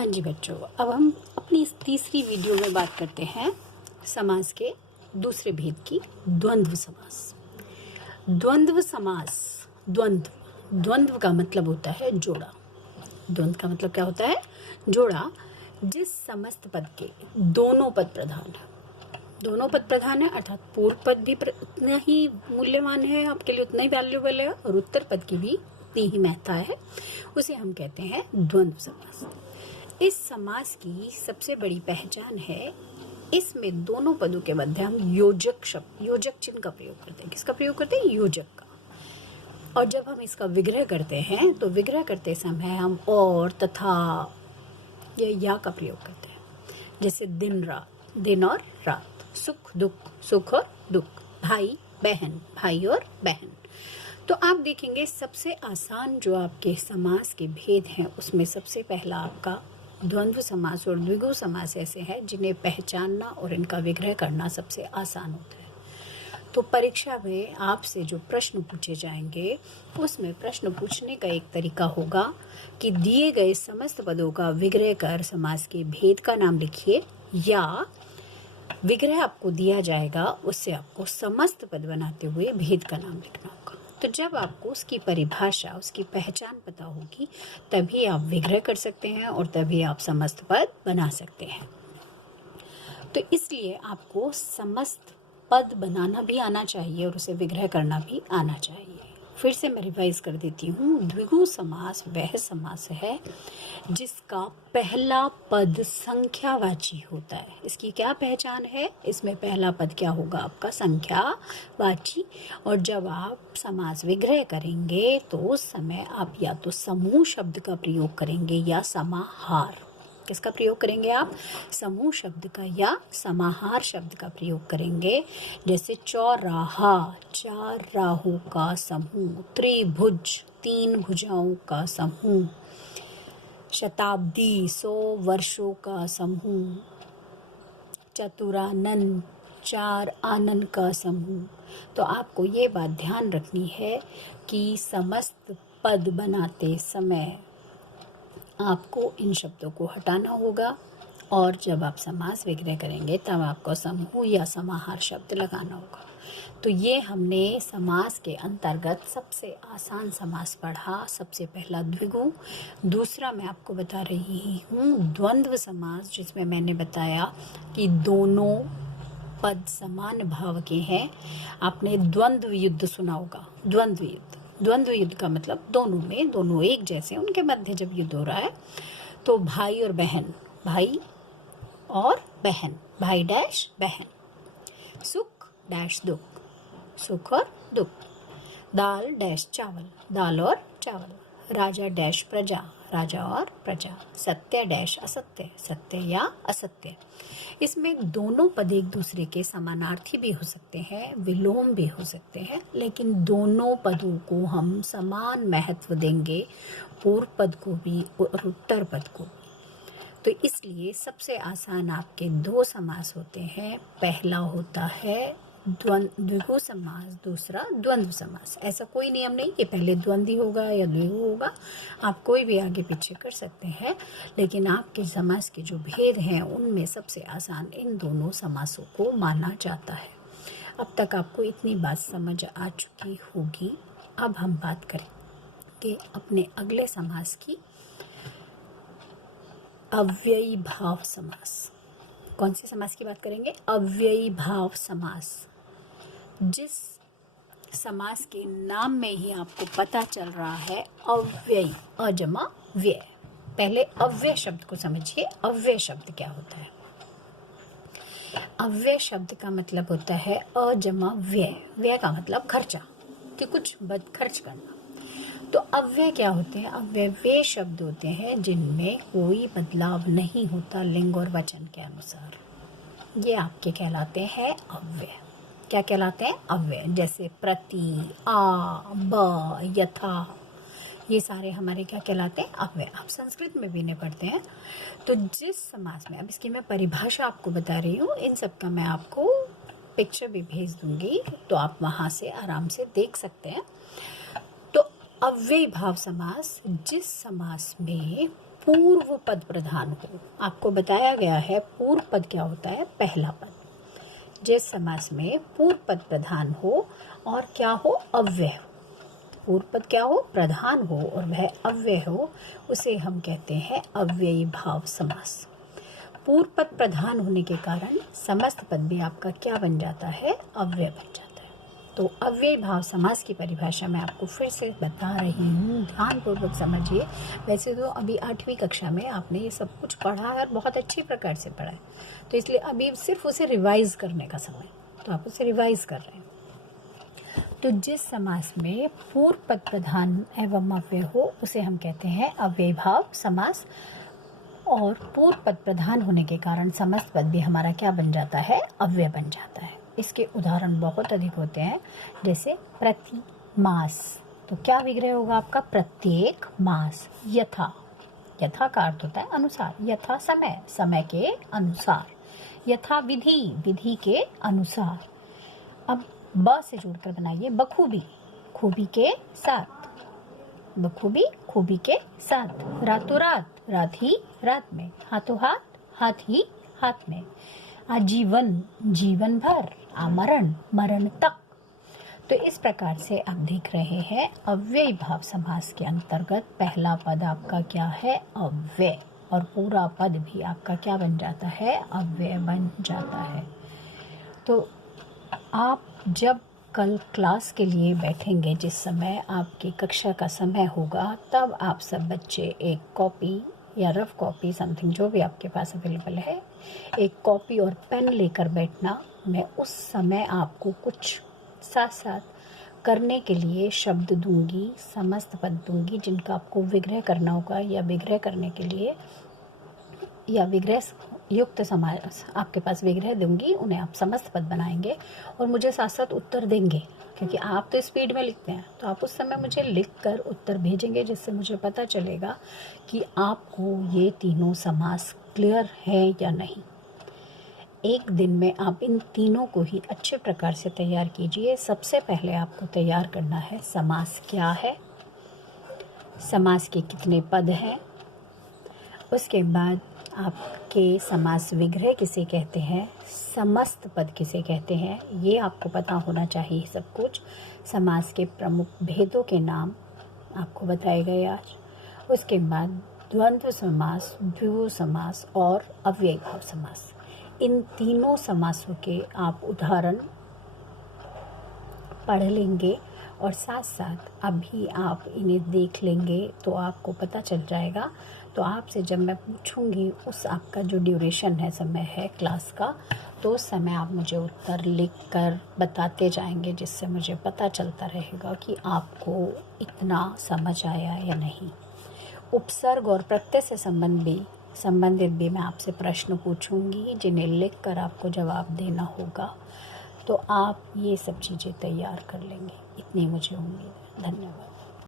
हाँ जी बच्चों, अब हम अपनी इस तीसरी वीडियो में बात करते हैं समास के दूसरे भेद की, द्वंद्व समास। द्वंद्व समास, द्वंद्व का मतलब होता है जोड़ा। द्वंद्व का मतलब क्या होता है? जोड़ा। जिस समस्त पद के दोनों पद प्रधान है, दोनों पद प्रधान है अर्थात पूर्व पद भी उतना ही मूल्यवान है, आपके लिए उतना ही वैल्यूएबल है, और उत्तर पद की भी उतनी ही महत्ता है, उसे हम कहते हैं द्वंद्व समास। इस समास की सबसे बड़ी पहचान है, इसमें दोनों पदों के मध्य हम योजक चिन्ह का प्रयोग करते हैं। किसका प्रयोग करते हैं? योजक का। और जब हम इसका विग्रह करते हैं तो विग्रह करते समय हम और, तथा या का प्रयोग करते हैं। जैसे दिन और रात, सुख और दुख, भाई और बहन। तो आप देखेंगे सबसे आसान जो आपके समास के भेद हैं उसमें सबसे पहला आपका द्वंद्व समास और द्विगु समास ऐसे हैं जिन्हें पहचानना और इनका विग्रह करना सबसे आसान होता है। तो परीक्षा में आपसे जो प्रश्न पूछे जाएंगे उसमें प्रश्न पूछने का एक तरीका होगा कि दिए गए समस्त पदों का विग्रह कर समास के भेद का नाम लिखिए, या विग्रह आपको दिया जाएगा उससे आपको समस्त पद बनाते हुए भेद का नाम लिखना होगा। तो जब आपको उसकी परिभाषा, उसकी पहचान पता होगी तभी आप विग्रह कर सकते हैं और तभी आप समस्त पद बना सकते हैं। तो इसलिए आपको समस्त पद बनाना भी आना चाहिए और उसे विग्रह करना भी आना चाहिए। फिर से मैं रिवाइज कर देती हूँ। द्विगु समास वह समास है जिसका पहला पद संख्यावाची होता है। इसकी क्या पहचान है? इसमें पहला पद क्या होगा? आपका संख्यावाची। और जब आप समास विग्रह करेंगे तो उस समय आप या तो समूह शब्द का प्रयोग करेंगे या समाहार। किसका प्रयोग करेंगे आप? समूह शब्द का या समाहार शब्द का प्रयोग करेंगे। जैसे चौराहा, 4 राहों का समूह, त्रिभुज, 3 भुजाओं का समूह, शताब्दी, 100 वर्षों का समूह, चतुरानन, 4 आनन का समूह। तो आपको ये बात ध्यान रखनी है कि समस्त पद बनाते समय आपको इन शब्दों को हटाना होगा, और जब आप समास विग्रह करेंगे तब आपको समूह या समाहार शब्द लगाना होगा। तो ये हमने समास के अंतर्गत सबसे आसान समास पढ़ा। सबसे पहला द्विगु, दूसरा मैं आपको बता रही हूँ द्वंद्व समास, जिसमें मैंने बताया कि दोनों पद समान भाव के हैं। आपने द्वंद्व युद्ध सुना होगा। द्वंद्व युद्ध का मतलब दोनों एक जैसे, उनके मध्य जब युद्ध हो रहा है तो भाई और बहन, भाई डैश बहन, सुख डैश दुख, सुख और दुख, दाल डैश चावल, दाल और चावल, राजा डैश प्रजा, राजा और प्रजा, सत्य डैश असत्य, सत्य या असत्य। इसमें दोनों पद एक दूसरे के समानार्थी भी हो सकते हैं, विलोम भी हो सकते हैं, लेकिन दोनों पदों को हम समान महत्व देंगे, पूर्व पद को भी और उत्तर पद को। तो इसलिए सबसे आसान आपके 2 समास होते हैं। पहला होता है द्विगु समास, दूसरा द्वंद्व समास। ऐसा कोई नियम नहीं कि पहले द्वंद्व होगा या द्विगु होगा, आप कोई भी आगे पीछे कर सकते हैं, लेकिन आपके समास के जो भेद हैं उनमें सबसे आसान इन दोनों समासों को माना जाता है। अब तक आपको इतनी बात समझ आ चुकी होगी। अब हम बात करेंगे अपने अगले समास की, अव्ययी भाव समास। कौन से समास की बात करेंगे? अव्ययी भाव समास। जिस समास के नाम में ही आपको पता चल रहा है अव्ययी, अजमा व्यय। पहले अव्यय शब्द को समझिए। अव्यय शब्द क्या होता है? अव्यय शब्द का मतलब होता है अजमा व्यय। व्यय का मतलब खर्चा, कि कुछ खर्च करना। तो अव्यय क्या होते हैं? अव्यय वे शब्द होते हैं जिनमें कोई बदलाव नहीं होता लिंग और वचन के अनुसार। ये आपके कहलाते हैं अव्यय। क्या कहलाते हैं? अव्यय। जैसे प्रति, आ, ब, यथा, ये सारे हमारे क्या कहलाते हैं? अव्यय। आप संस्कृत में भी नहीं पढ़ते हैं। तो जिस समास में, अब इसकी मैं परिभाषा आपको बता रही हूँ, इन सब का मैं आपको पिक्चर भी भेज दूंगी तो आप वहाँ से आराम से देख सकते हैं। तो अव्ययी भाव समास, जिस समास में पूर्व पद प्रधान हो। आपको बताया गया है पूर्व पद क्या होता है, पहला पद। जिस समास में पूर्व पद प्रधान हो और क्या हो, अव्यय हो। पूर्व पद क्या हो, प्रधान हो और वह अव्यय हो, उसे हम कहते हैं अव्ययी भाव समास। पूर्व पद प्रधान होने के कारण समस्त पद भी आपका क्या बन जाता है, अव्यय बन जाता है। तो अव्ययी भाव समास की परिभाषा मैं आपको फिर से बता रही हूँ, ध्यानपूर्वक समझिए। वैसे तो अभी 8वीं कक्षा में आपने ये सब कुछ पढ़ा है और बहुत अच्छी प्रकार से पढ़ा है, तो इसलिए अभी सिर्फ उसे रिवाइज करने का समय, तो आप उसे रिवाइज कर रहे हैं। तो जिस समास में पूर्व पद प्रधान एवं अव्यय हो उसे हम कहते हैं अव्ययी भाव समास। और पूर्व पद प्रधान होने के कारण समस्त पद भी हमारा क्या बन जाता है, अव्यय बन जाता है। इसके उदाहरण बहुत अधिक होते हैं, जैसे प्रति मास। तो क्या विग्रह होगा आपका, प्रत्येक मास। यथा, यथा का अर्थ होता है अनुसार, यथा समय, समय के अनुसार। यथा विधि, विधि के अनुसार। अब ब से जोड़कर बनाइए, बखूबी, खूबी के साथ, बखूबी, खूबी के साथ। रातों रात, रात ही रात में। हाथों हाथ, हाथ ही हाथ में। आजीवन, जीवन भर। आमरण, मरण तक। तो इस प्रकार से आप देख रहे हैं अव्ययी भाव समास के अंतर्गत पहला पद आपका क्या है, अव्यय, और पूरा पद भी आपका क्या बन जाता है, अव्यय बन जाता है। तो आप जब कल क्लास के लिए बैठेंगे, जिस समय आपकी कक्षा का समय होगा, तब आप सब बच्चे एक कॉपी या रफ कॉपी, समथिंग जो भी आपके पास अवेलेबल है, एक कॉपी और पेन लेकर बैठना। मैं उस समय आपको कुछ साथ साथ करने के लिए शब्द दूंगी, समस्त पद दूंगी, जिनका आपको विग्रह करना होगा, या विग्रह करने के लिए या विग्रह युक्त समास आपके पास विग्रह दूंगी, उन्हें आप समस्त पद बनाएंगे और मुझे साथ साथ उत्तर देंगे, क्योंकि आप तो स्पीड में लिखते हैं। तो आप उस समय मुझे लिखकर उत्तर भेजेंगे, जिससे मुझे पता चलेगा कि आपको ये तीनों समास क्लियर है या नहीं। एक दिन में आप इन तीनों को ही अच्छे प्रकार से तैयार कीजिए। सबसे पहले आपको तैयार करना है समास क्या है, समास के कितने पद हैं, उसके बाद आपके समास विग्रह किसे कहते हैं, समस्त पद किसे कहते हैं, ये आपको पता होना चाहिए सब कुछ। समास के प्रमुख भेदों के नाम आपको बताए गए आज। उसके बाद द्वंद्व समास, द्विगु समास और अव्ययी भाव समास, इन तीनों समासों के आप उदाहरण पढ़ लेंगे और साथ साथ अभी आप इन्हें देख लेंगे तो आपको पता चल जाएगा। तो आपसे जब मैं पूछूंगी, उस आपका जो ड्यूरेशन है, समय है क्लास का, तो उस समय आप मुझे उत्तर लिख कर बताते जाएंगे, जिससे मुझे पता चलता रहेगा कि आपको इतना समझ आया या नहीं। उपसर्ग और प्रत्यय से संबंधित भी मैं आपसे प्रश्न पूछूंगी, जिन्हें लिख कर आपको जवाब देना होगा। तो आप ये सब चीज़ें तैयार कर लेंगे, इतनी मुझे उम्मीद है। धन्यवाद।